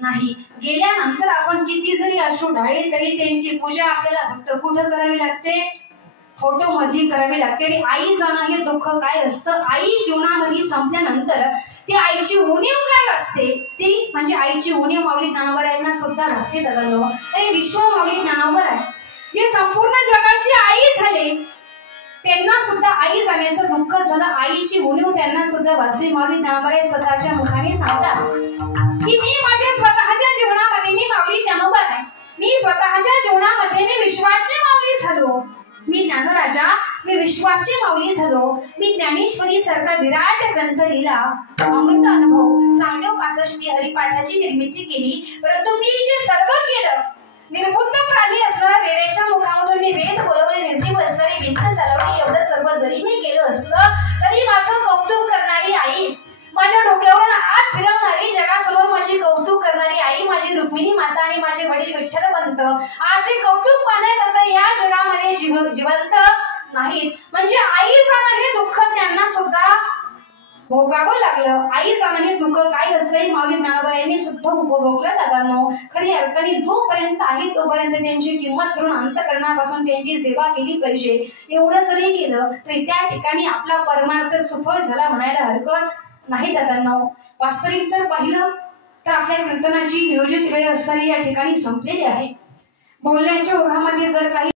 नाही. गेल्यानंतर आपण किती जरी अश्रू ढाळले तरी त्यांची पूजा आपल्याला फक्त कुठं करावी लागते? फोटो मध्ये करावी लागते. आणि आई जाणं हे दुःख काय असतं? आई जीवनामध्ये संपल्यानंतर ती आईची उणीव काय असते ती म्हणजे आईची उणीव माऊली ज्ञानोबा यांना सुद्धा भासली दादांनो. आणि विश्व माऊली ज्ञानोबा जे संपूर्ण जगाची आई झाले त्यांना सुद्धा आई जाण्याचं दुःख झालं. आईची उणीव त्यांना सुद्धा भासली. माऊली ज्ञानोबा स्वतःच्या मुखाने सांगतात की मी माझ्या स्वतःच्या जीवनामध्ये मी माऊली ज्ञानोबा आहे. मी स्वतःच्या जीवनामध्ये मी विश्वाची माऊली झालो. मी ज्ञानराजा मी विश्वाची माऊली झालो. मी ज्ञानेश्वरी सारखा विराट ग्रंथ लिहिला. अमृत अनुभव चांगदेव 65 हरिपाठाची निर्मिती केली. परंतु मी जे सर्व केलं निर्बुद्ध प्राणी असणारा वेड्याच्या मुखामधून मी वेद बोलवले निर्जीव असणारी भिंत चालवली. एवढं सर्व जरी मी केलं असलं तरी माझं कौतुक करणारी आई माझ्या डोक्यावरून हात फिरवणारी जगासमोर माझी कौतुक करणारी आई माझी रुक्मिणी माता आणि माझे वडील विठ्ठलपंत आज हे कौतुक पाहण्याकरता या जगामध्ये जिवंत नाहीत. म्हणजे आई जाणं हे दुःख त्यांना सुद्धा भोगावं लागलं. आई जाणं हे दुःख काय असलं हे माऊली ज्ञानोबा यांनी सुद्धा उपभोगलं दादांनो. खरी अर्थाने जोपर्यंत आहे तोपर्यंत त्यांची किंमत करून अंतःकरणापासून त्यांची सेवा केली पाहिजे. एवढं जरी केलं तरी त्या ठिकाणी आपला परमार्थ सफळ झाला म्हणायला हरकत नाही दादांनो. वास्तविक जर पाहिलं तर आपल्या कीर्तनाची नियोजित वेळ असताना या ठिकाणी संपलेली आहे. बोलण्याच्या ओघामध्ये जर काही